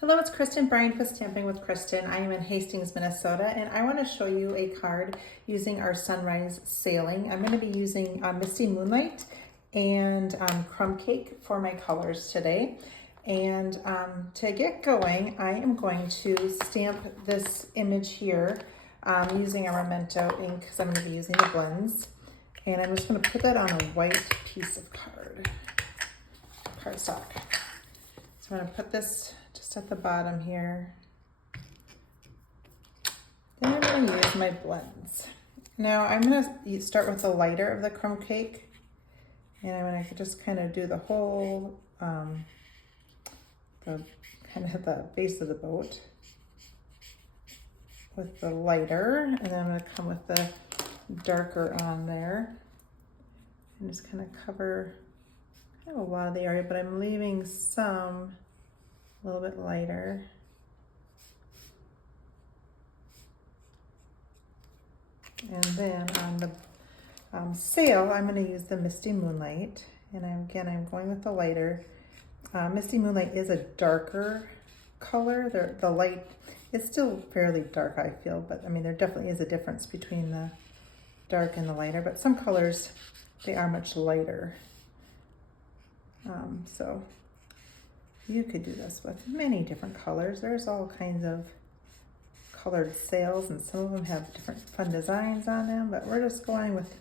Hello, it's Kristen Bryant with Stamping with Kristen. I am in Hastings, Minnesota, and I want to show you a card using our Sunrise Sailing. I'm going to be using Misty Moonlight and Crumb Cake for my colors today. And to get going, I am going to stamp this image here using a Memento ink because I'm going to be using the blends. And I'm just going to put that on a white piece of cardstock. So I'm going to put this just at the bottom here. Then I'm going to use my blends. Now I'm going to start with the lighter of the crumb cake, and I'm going to just kind of do the whole, the base of the boat with the lighter, and then I'm going to come with the darker on there and just kind of cover kind of a lot of the area, but I'm leaving some a little bit lighter. And then on the sail, I'm going to use the Misty Moonlight. And I'm going with the lighter. Misty Moonlight is a darker color. The light is still fairly dark, I feel, but I mean, there definitely is a difference between the dark and the lighter, but some colors, they are much lighter. So you could do this with many different colors. There's all kinds of colored sails, and some of them have different fun designs on them, but we're just going with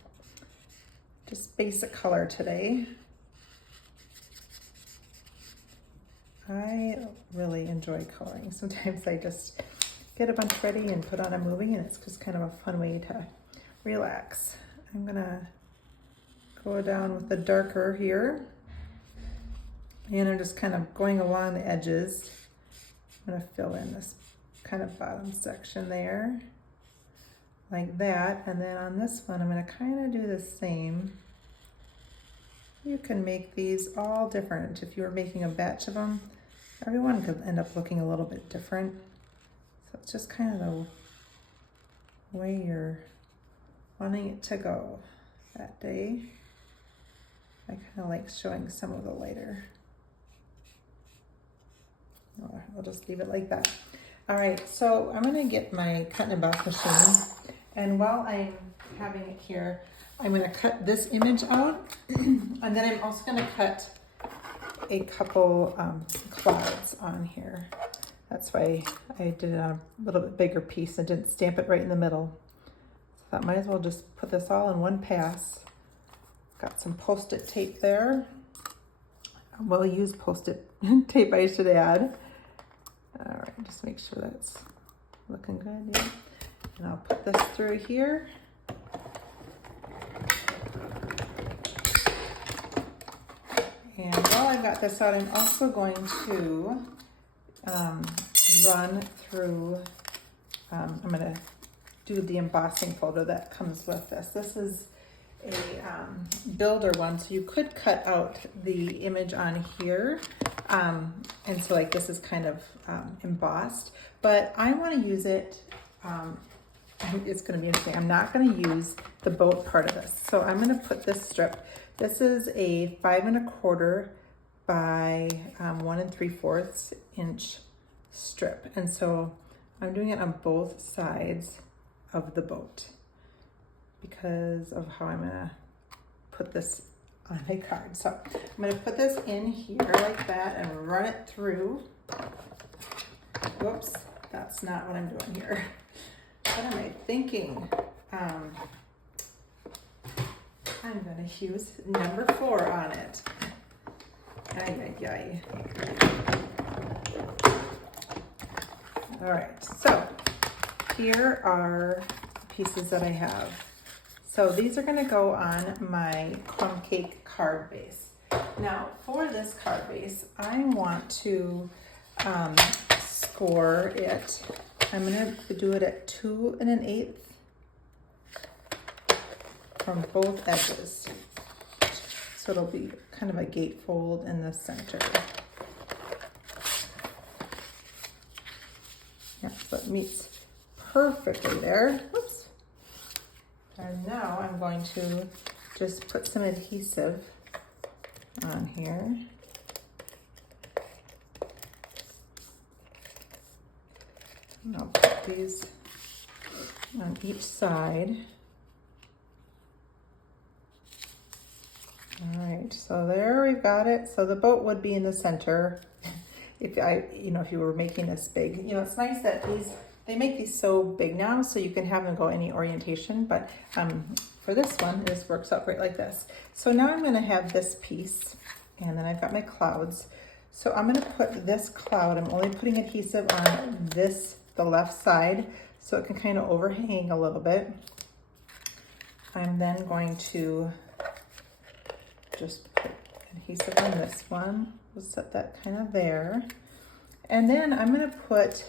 just basic color today. I really enjoy coloring. Sometimes I just get a bunch ready and put on a movie, and it's just kind of a fun way to relax. I'm gonna go down with the darker here. And I'm just kind of going along the edges. I'm going to fill in this kind of bottom section there, like that. And then on this one, I'm going to kind of do the same. You can make these all different. If you were making a batch of them, everyone could end up looking a little bit different. So it's just kind of the way you're wanting it to go that day. I kind of like showing some of the lighter. I'll just leave it like that. All right, so I'm gonna get my cut and emboss machine, and while I'm having it here, I'm gonna cut this image out, and then I'm also gonna cut a couple clouds on here. That's why I did it on a little bit bigger piece and didn't stamp it right in the middle. So I might as well just put this all in one pass. Got some Post-it tape there. Well used Post-it tape, I should add. All right, just make sure that's looking good. Yeah. And I'll put this through here. And while I've got this out, I'm also going to run through, I'm going to do the embossing folder that comes with this. This is a builder one, so you could cut out the image on here, and so like this is kind of embossed, but I want to use it, it's going to be interesting. I'm not going to use the boat part of this, so I'm going to put this strip. This is a 5 1/4 by 1 3/4 inch strip, and so I'm doing it on both sides of the boat because of how I'm gonna put this on my card. So I'm gonna put this in here like that and run it through. Whoops, that's not what I'm doing here. What am I thinking? I'm gonna use number 4 on it. Ay, ay, ay. All right, so here are the pieces that I have. So these are going to go on my crumb cake card base. Now for this card base, I want to score it. I'm going to do it at 2 1/8 from both edges. So it'll be kind of a gatefold in the center. Yeah, so it meets perfectly there. Whoops. And now I'm going to just put some adhesive on here. I'll put these on each side. All right, so there we've got it. So the boat would be in the center. If if you were making this big, it's nice that they make these so big now, so you can have them go any orientation. But for this one, this works out great like this. So now I'm going to have this piece, and then I've got my clouds. So I'm going to put this cloud. I'm only putting adhesive on the left side, so it can kind of overhang a little bit. I'm then going to just put adhesive on this one. We'll set that kind of there. And then I'm going to put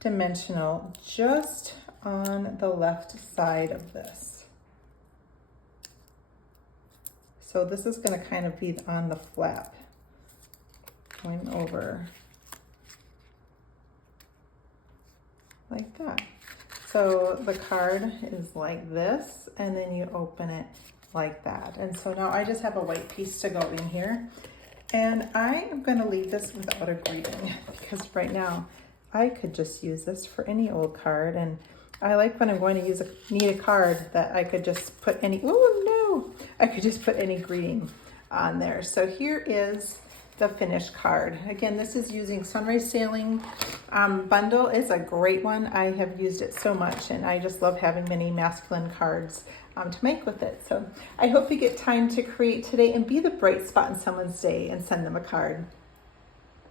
dimensional just on the left side of this. So this is going to kind of be on the flap, going over like that. So the card is like this, and then you open it like that. And so now I just have a white piece to go in here, and I am going to leave this without a greeting because right now I could just use this for any old card, and I like when I'm going to need a card that I could just put any, I could just put any greeting on there. So here is the finished card. Again, this is using Sunrise Sailing bundle. It's a great one. I have used it so much, and I just love having many masculine cards to make with it. So I hope you get time to create today and be the bright spot in someone's day and send them a card.